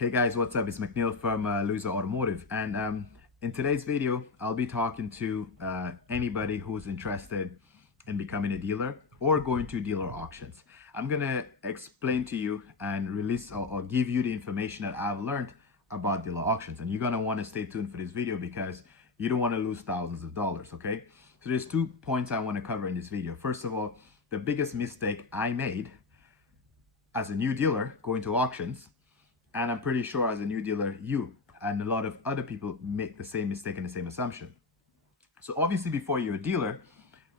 Hey guys, what's up? It's McNeil from Automotive, and in today's video, I'll be talking to anybody who's interested in becoming a dealer or going to dealer auctions. I'm gonna explain to you and release or give you the information that I've learned about dealer auctions, and you're gonna want to stay tuned for this video because you don't want to lose thousands of dollars. Okay, so there's 2 points I want to cover in this video. First of all, the biggest mistake I made as a new dealer going to auctions. And I'm pretty sure as a new dealer, you and a lot of other people make the same mistake and the same assumption. So obviously before you're a dealer,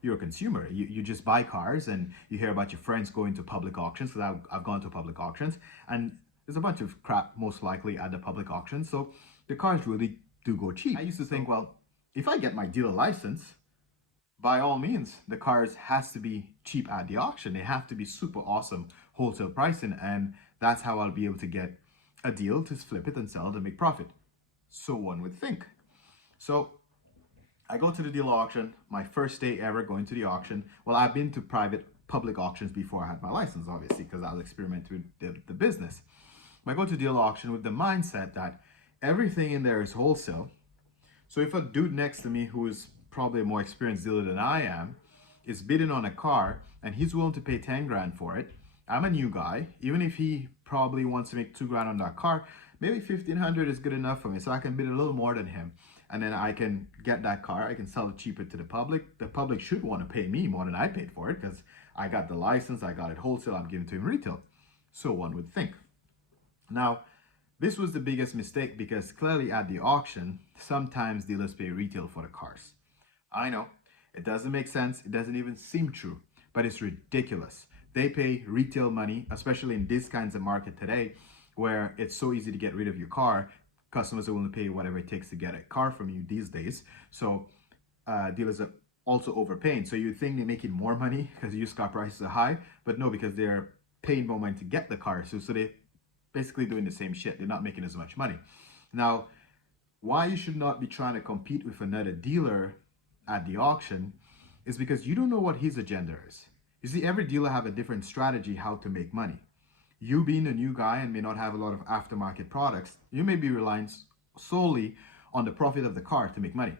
you're a consumer. You just buy cars and you hear about your friends going to public auctions, because I've gone to public auctions, and there's a bunch of crap most likely at the public auctions. So the cars really do go cheap. I used to think, well, if I get my dealer license, by all means, the cars has to be cheap at the auction. They have to be super awesome wholesale pricing, and that's how I'll be able to get a deal to flip it and sell it and make profit. So one would think. So I go to the dealer auction, my first day ever going to the auction. Well, I've been to public auctions before I had my license, obviously, because I was experimenting with the business. I go to dealer auction with the mindset that everything in there is wholesale. So if a dude next to me who is probably a more experienced dealer than I am is bidding on a car and he's willing to pay 10 grand for it, I'm a new guy. Even if he probably wants to make 2 grand on that car, maybe 1,500 is good enough for me. So I can bid a little more than him. And then I can get that car. I can sell it cheaper to the public. The public should want to pay me more than I paid for it because I got the license, I got it wholesale, I'm giving it to him retail. So one would think. Now, this was the biggest mistake because clearly at the auction, sometimes dealers pay retail for the cars. I know, it doesn't make sense. It doesn't even seem true, but it's ridiculous. They pay retail money, especially in this kinds of market today, where it's so easy to get rid of your car. Customers are willing to pay whatever it takes to get a car from you these days. So dealers are also overpaying. So you think they're making more money because used car prices are high, but no, because they're paying more money to get the car. So they're basically doing the same shit. They're not making as much money. Now, why you should not be trying to compete with another dealer at the auction is because you don't know what his agenda is. You see, every dealer have a different strategy how to make money. You being a new guy and may not have a lot of aftermarket products, you may be relying solely on the profit of the car to make money.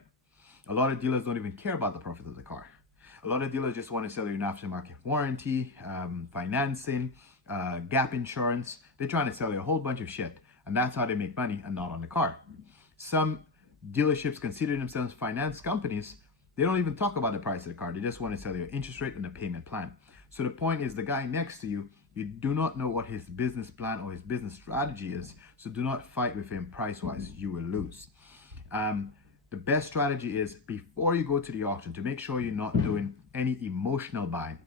A lot of dealers don't even care about the profit of the car. A lot of dealers just want to sell you an aftermarket warranty, financing, gap insurance. They're trying to sell you a whole bunch of shit, and that's how they make money and not on the car. Some dealerships consider themselves finance companies. They don't even talk about the price of the car. They just want to sell you an interest rate and a payment plan. So the point is, the guy next to you, you do not know what his business plan or his business strategy is. So do not fight with him price-wise. You will lose. The best strategy is, before you go to the auction, to make sure you're not doing any emotional buying.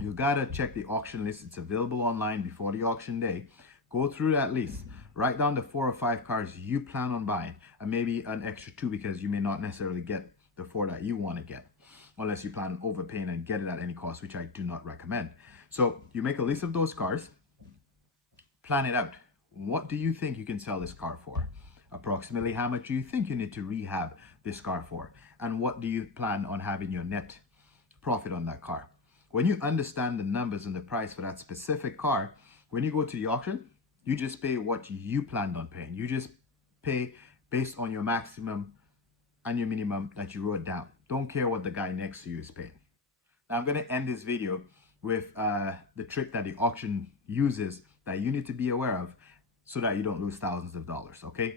You gotta check the auction list. It's available online before the auction day. Go through that list. Write down the 4 or 5 cars you plan on buying, and maybe an extra 2 because you may not necessarily get the 4 that you want to get, unless you plan on overpaying and get it at any cost, which I do not recommend. So you make a list of those cars, plan it out. What do you think you can sell this car for? Approximately how much do you think you need to rehab this car for? And what do you plan on having your net profit on that car? When you understand the numbers and the price for that specific car, when you go to the auction, you just pay what you planned on paying. You just pay based on your maximum and your minimum that you wrote down. Don't care what the guy next to you is paying. Now I'm going to end this video with the trick that the auction uses that you need to be aware of so that you don't lose thousands of dollars, okay?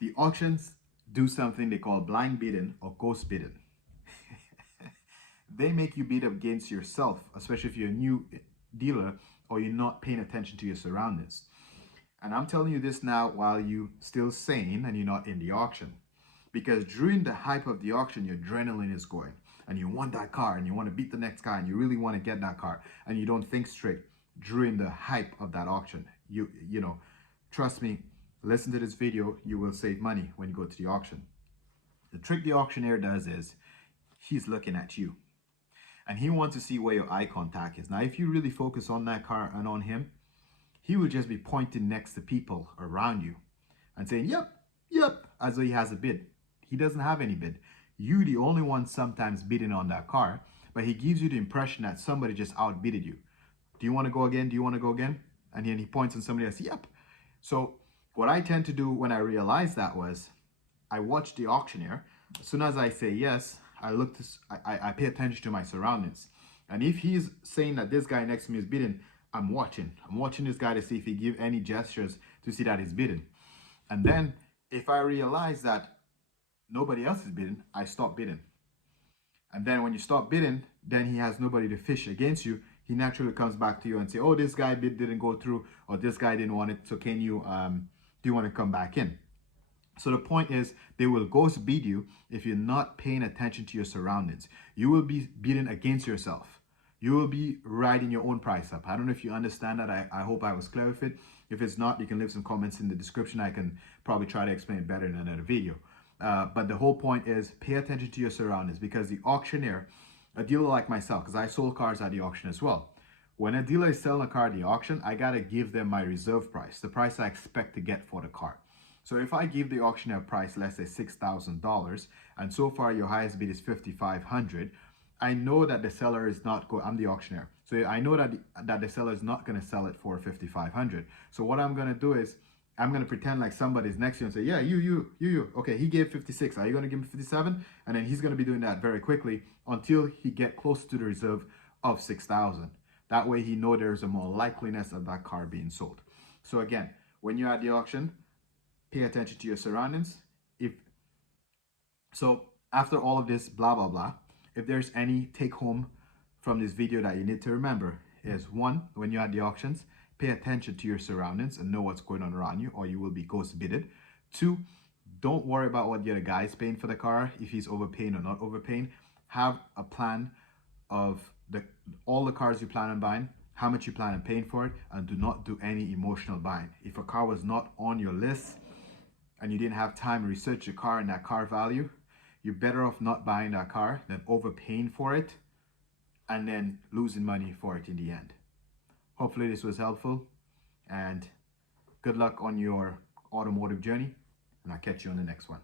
The auctions do something they call blind bidding or ghost bidding. They make you bid against yourself, especially if you're a new dealer or you're not paying attention to your surroundings. And I'm telling you this now while you're still sane and you're not in the auction. Because during the hype of the auction, your adrenaline is going and you want that car and you want to beat the next guy and you really want to get that car and you don't think straight during the hype of that auction. You know, trust me, listen to this video, you will save money when you go to the auction. The trick the auctioneer does is he's looking at you and he wants to see where your eye contact is. Now, if you really focus on that car and on him, he will just be pointing next to people around you and saying, yep, as though he has a bid. He doesn't have any bid. You the only one sometimes bidding on that car, but he gives you the impression that somebody just outbidded you. Do you want to go again? Do you want to go again? And then he points on somebody else. Yep. So what I tend to do when I realized that was I watch the auctioneer. As soon as I say yes, I look to, I pay attention to my surroundings. And if he's saying that this guy next to me is bidding, I'm watching. I'm watching this guy to see if he give any gestures to see that he's bidding. And then if I realize that nobody else is bidding, I stop bidding. And then when you stop bidding, then he has nobody to fish against you. He naturally comes back to you and say, oh, this guy bid didn't go through, or this guy didn't want it. So can you, do you want to come back in? So the point is, they will ghost bid you if you're not paying attention to your surroundings. You will be bidding against yourself. You will be riding your own price up. I don't know if you understand that. I hope I was clear with it. If it's not, you can leave some comments in the description. I can probably try to explain it better in another video. But the whole point is pay attention to your surroundings, because the auctioneer, a dealer like myself, because I sold cars at the auction as well. When a dealer is selling a car at the auction, I got to give them my reserve price, the price I expect to get for the car. So if I give the auctioneer price, let's say $6,000, and so far your highest bid is $5,500, I know that the seller is not going, I'm the auctioneer. So I know that the seller is not going to sell it for $5,500. So what I'm going to do is, I'm going to pretend like somebody's next to you and say, yeah, you. Okay, he gave 56. Are you going to give him 57? And then he's going to be doing that very quickly until he get close to the reserve of 6,000. That way he know there's a more likeliness of that car being sold. So again, when you're at the auction, pay attention to your surroundings. So after all of this blah blah blah, if there's any take home from this video that you need to remember is, one, when you're at the auctions, pay attention to your surroundings and know what's going on around you, or you will be ghost bidded. Two, don't worry about what the other guy is paying for the car, if he's overpaying or not overpaying. Have a plan of all the cars you plan on buying, how much you plan on paying for it, and do not do any emotional buying. If a car was not on your list and you didn't have time to research your car and that car value, you're better off not buying that car than overpaying for it and then losing money for it in the end. Hopefully this was helpful, and good luck on your automotive journey, and I'll catch you on the next one.